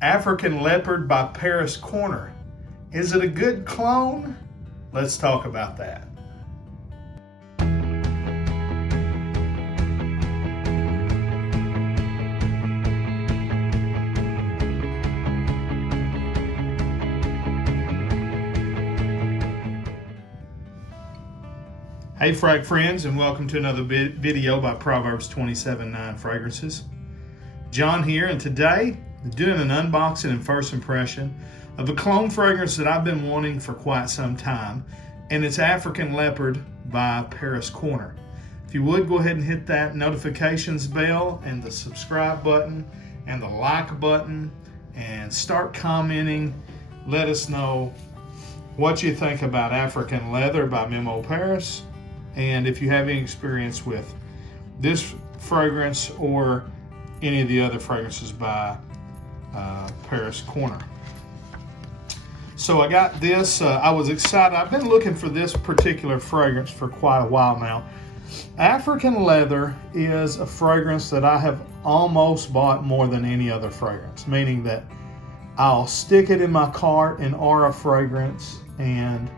African Leopard by Paris Corner. Is it a good clone? Let's talk about that. Hey frag friends, and welcome to another video by Proverbs 27:9 Fragrances. John here, and today doing an unboxing and first impression of a cologne fragrance that I've been wanting for quite some time, and it's African Leopard by Paris Corner. If you would, go ahead and hit that notifications bell and the subscribe button and the like button and start commenting. Let us know what you think about African Leather by Memo Paris, and if you have any experience with this fragrance or any of the other fragrances by Paris Corner. So I got this, I was excited. I've been looking for this particular fragrance for quite a while now. African Leather is a fragrance that I have almost bought more than any other fragrance, meaning that I'll stick it in my cart in Aura Fragrance and,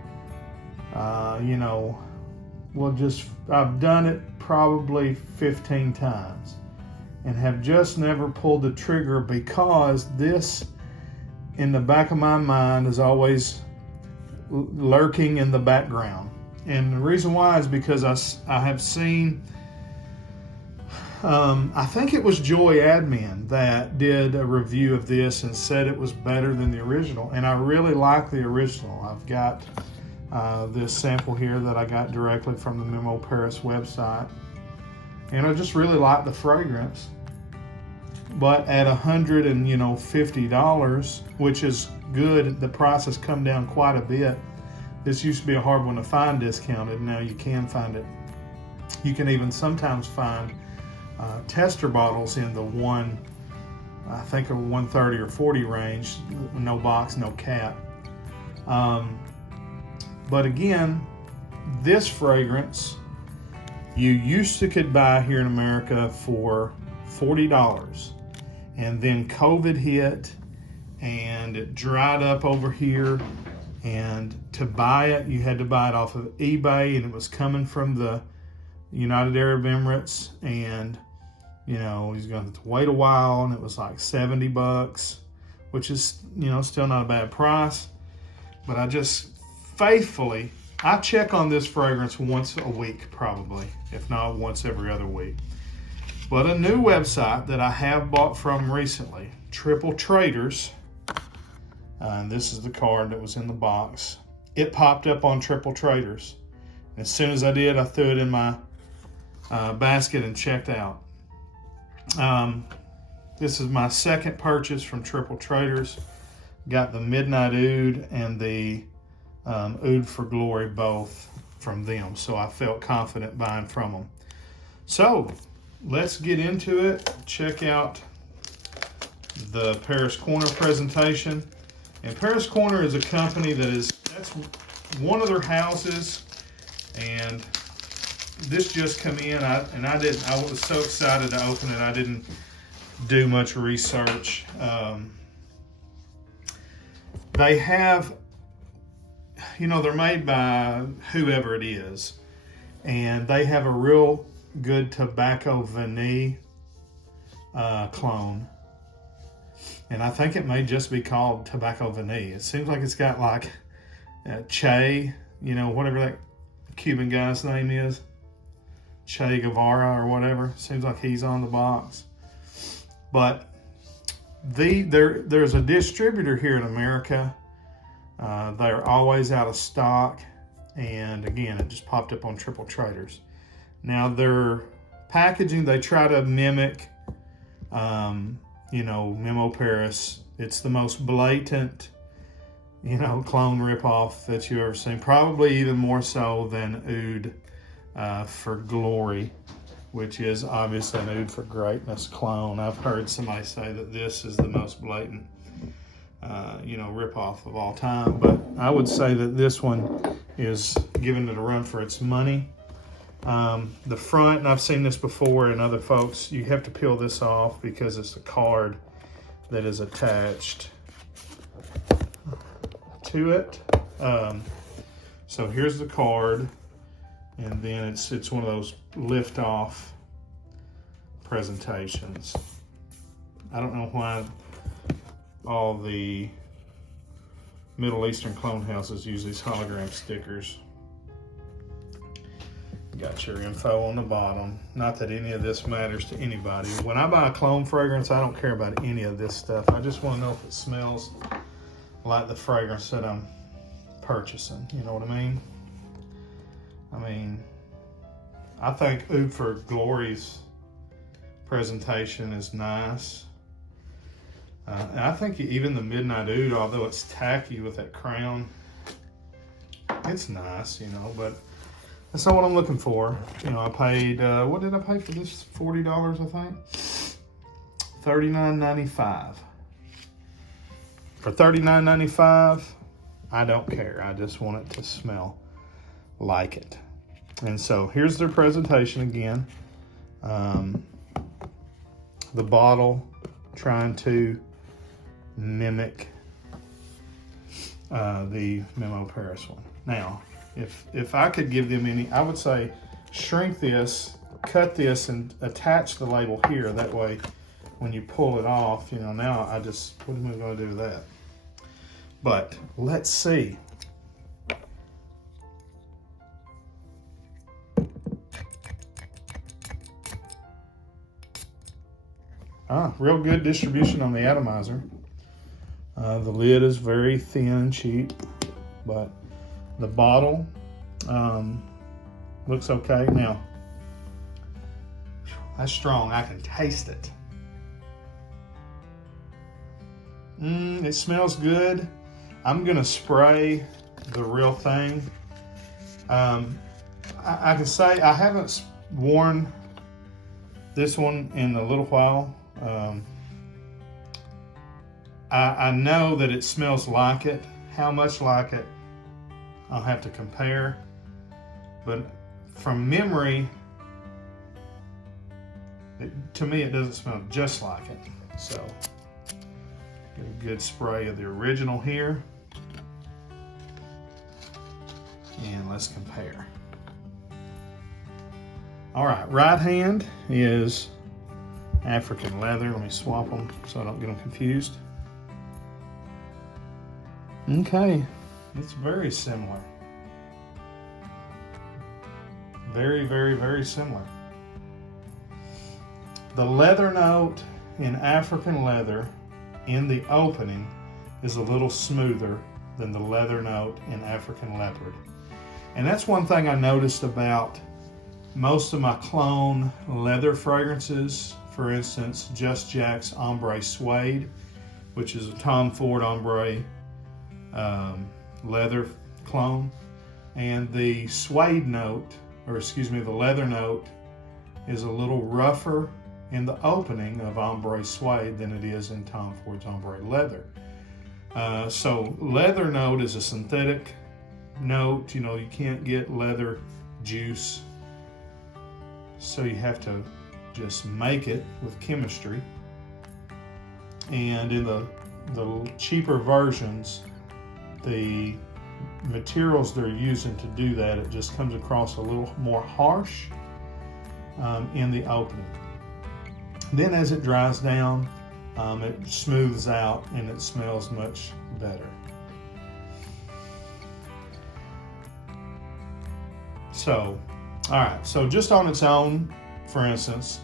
I've done it probably 15 times and have just never pulled the trigger because this, in the back of my mind, is always lurking in the background. And the reason why is because I have seen, I think it was Joy Admin that did a review of this and said it was better than the original. And I really like the original. I've got this sample here that I got directly from the Memo Paris website. And I just really like the fragrance. But at $150, which is good, the price has come down quite a bit. This used to be a hard one to find discounted. Now you can find it. You can even sometimes find tester bottles in the I think a 130 or 40 range, no box, no cap. But again, this fragrance you used to could buy here in America for $40, and then COVID hit and it dried up over here, and to buy it you had to buy it off of eBay, and it was coming from the United Arab Emirates, and he's going to have to wait a while, and it was like $70, which is still not a bad price. But I just faithfully, I check on this fragrance once a week probably, if not once every other week. But a new website that I have bought from recently, Triple Traders, and this is the card that was in the box. It popped up on Triple Traders. As soon as I did, I threw it in my basket and checked out. This is my second purchase from Triple Traders. Got the Midnight Oud and the Oud for Glory, both from them. So I felt confident buying from them. So let's get into it. Check out the Paris Corner presentation. And Paris Corner is a company that's one of their houses, and this just come in. I was so excited to open it. I didn't do much research. They have, they're made by whoever it is, and they have a real good tobacco vanille clone. And I think it may just be called tobacco vanille. It seems like it's got like Che, whatever that Cuban guy's name is, Che Guevara or whatever. Seems like he's on the box. But there's a distributor here in America. They're always out of stock. And again, it just popped up on Triple Traders. Now their packaging, they try to mimic, Memo Paris. It's the most blatant, clone ripoff that you've ever seen. Probably even more so than Oud for Glory, which is obviously an Oud for Greatness clone. I've heard somebody say that this is the most blatant, ripoff of all time. But I would say that this one is giving it a run for its money. The front, and I've seen this before in other folks, you have to peel this off because it's a card that is attached to it. So here's the card, and then it's one of those lift-off presentations. I don't know why all the Middle Eastern clone houses use these hologram stickers. Got your info on the bottom. Not that any of this matters to anybody. When I buy a clone fragrance, I don't care about any of this stuff. I just want to know if it smells like the fragrance that I'm purchasing. You know what I mean? I think Oud for Glory's presentation is nice. And I think even the Midnight Oud, although it's tacky with that crown, it's nice, you know, but that's not what I'm looking for. You know, I paid, what did I pay for this? $40, I think? $39.95. For $39.95, I don't care. I just want it to smell like it. And so here's their presentation again. The bottle trying to mimic the Memo Paris one. Now, if I could give them any, I would say shrink this, cut this, and attach the label here. That way, when you pull it off, you know, now I just, what am I going to do with that? But let's see. Real good distribution on the atomizer. The lid is very thin, cheap, but the bottle looks okay. Now, that's strong. I can taste it. It smells good. I'm gonna spray the real thing. I can say I haven't worn this one in a little while. I know that it smells like it. How much like it, I'll have to compare. But from memory, to me, it doesn't smell just like it. So, get a good spray of the original here. And let's compare. All right hand is African leather. Let me swap them so I don't get them confused. Okay, it's very similar. Very, very, very similar. The leather note in African leather in the opening is a little smoother than the leather note in African leopard. And that's one thing I noticed about most of my clone leather fragrances. For instance, Just Jack's Ombre Suede, which is a Tom Ford Ombre leather clone. And the suede note, or excuse me, the leather note is a little rougher in the opening of Ombre Suede than it is in Tom Ford's Ombre Leather. So leather note is a synthetic note. You know, you can't get leather juice, so you have to just make it with chemistry. And in the cheaper versions, the materials they're using to do that, it just comes across a little more harsh in the opening. Then as it dries down, it smooths out and it smells much better. So, all right, so just on its own, for instance,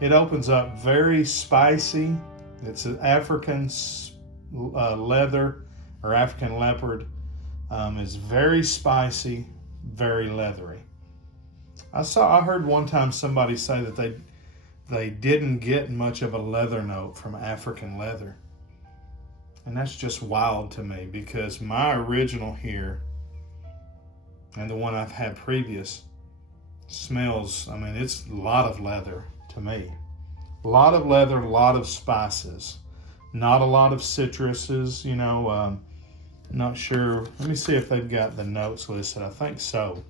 it opens up very spicy. It's an African leather or African leopard. Is very spicy, very leathery. I heard one time somebody say that they didn't get much of a leather note from African leather. And that's just wild to me, because my original here and the one I've had previous smells, I mean, it's a lot of leather to me. A lot of leather, a lot of spices. Not a lot of citruses, you know. Not sure. Let me see if they've got the notes listed. I think so.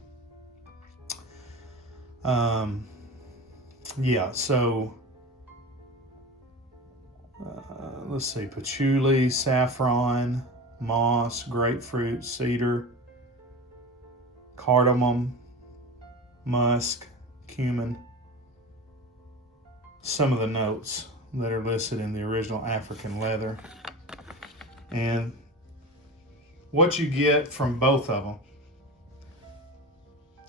Yeah, so let's see, patchouli, saffron, moss, grapefruit, cedar, cardamom, musk, cumin. Some of the notes that are listed in the original African leather. And what you get from both of them.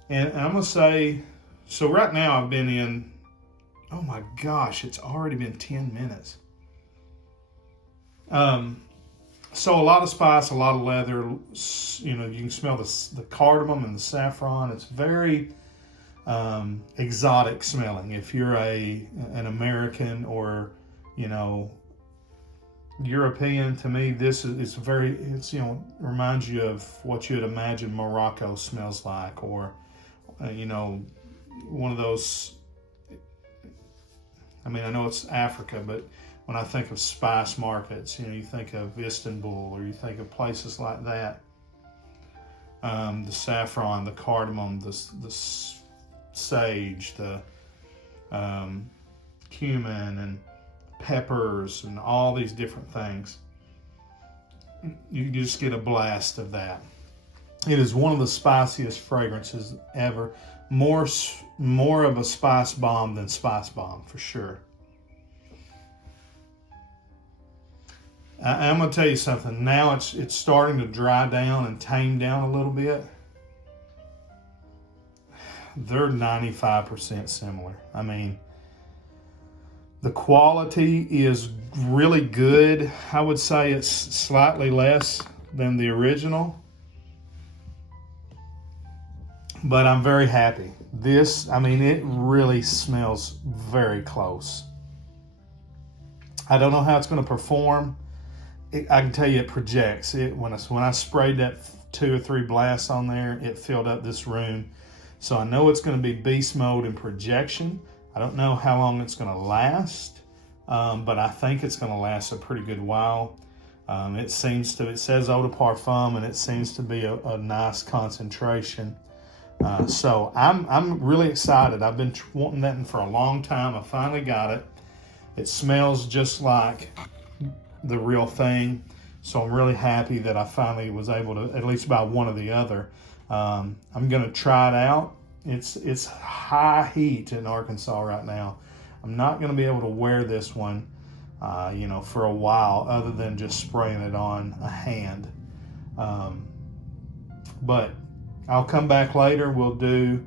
And I'm going to say, so right now I've been in, oh my gosh, it's already been 10 minutes. So a lot of spice, a lot of leather, you know, you can smell the cardamom and the saffron. It's very exotic smelling. If you're an American or, you know, European, to me, this is it's, you know, reminds you of what you would imagine Morocco smells like, or, you know, one of those, I mean, I know it's Africa, but when I think of spice markets, you know, you think of Istanbul, or you think of places like that. The saffron, the cardamom, the sage, the cumin, and peppers, and all these different things. You just get a blast of that. It is one of the spiciest fragrances ever. More of a spice bomb than spice bomb, for sure. I'm going to tell you something. Now it's starting to dry down and tame down a little bit. They're 95% similar. I mean, the quality is really good. I would say it's slightly less than the original, but I'm very happy. This, I mean, it really smells very close. I don't know how it's going to perform. I can tell you it projects. When I sprayed that 2 or 3 blasts on there, it filled up this room. So I know it's going to be beast mode and projection. I don't know how long it's going to last, but I think it's going to last a pretty good while. It says eau de parfum, and it seems to be a nice concentration. So I'm really excited. I've been wanting that for a long time. I finally got it. It smells just like the real thing. So I'm really happy that I finally was able to at least buy one or the other. I'm going to try it out. It's high heat in Arkansas right now. I'm not going to be able to wear this one, you know, for a while, other than just spraying it on a hand. But I'll come back later. We'll do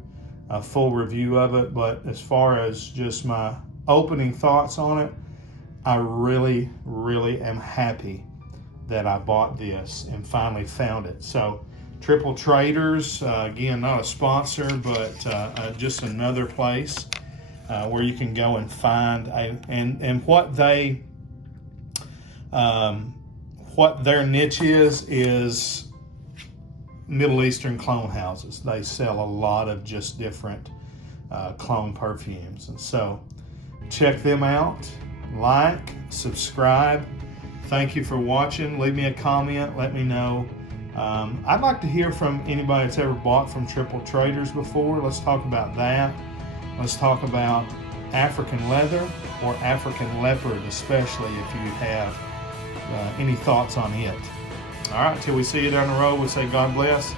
a full review of it. But as far as just my opening thoughts on it, I really, really am happy that I bought this and finally found it. So Triple Traders, again, not a sponsor, but just another place where you can go and find and what their niche is Middle Eastern clone houses. They sell a lot of just different clone perfumes, and so check them out. Like, subscribe. Thank you for watching. Leave me a comment. Let me know. I'd like to hear from anybody that's ever bought from Triple Traders before. Let's talk about that. Let's talk about African leather or African leopard, especially if you have any thoughts on it. All right, till we see you down the road, we'll say God bless.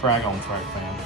Frag on, Frag fam.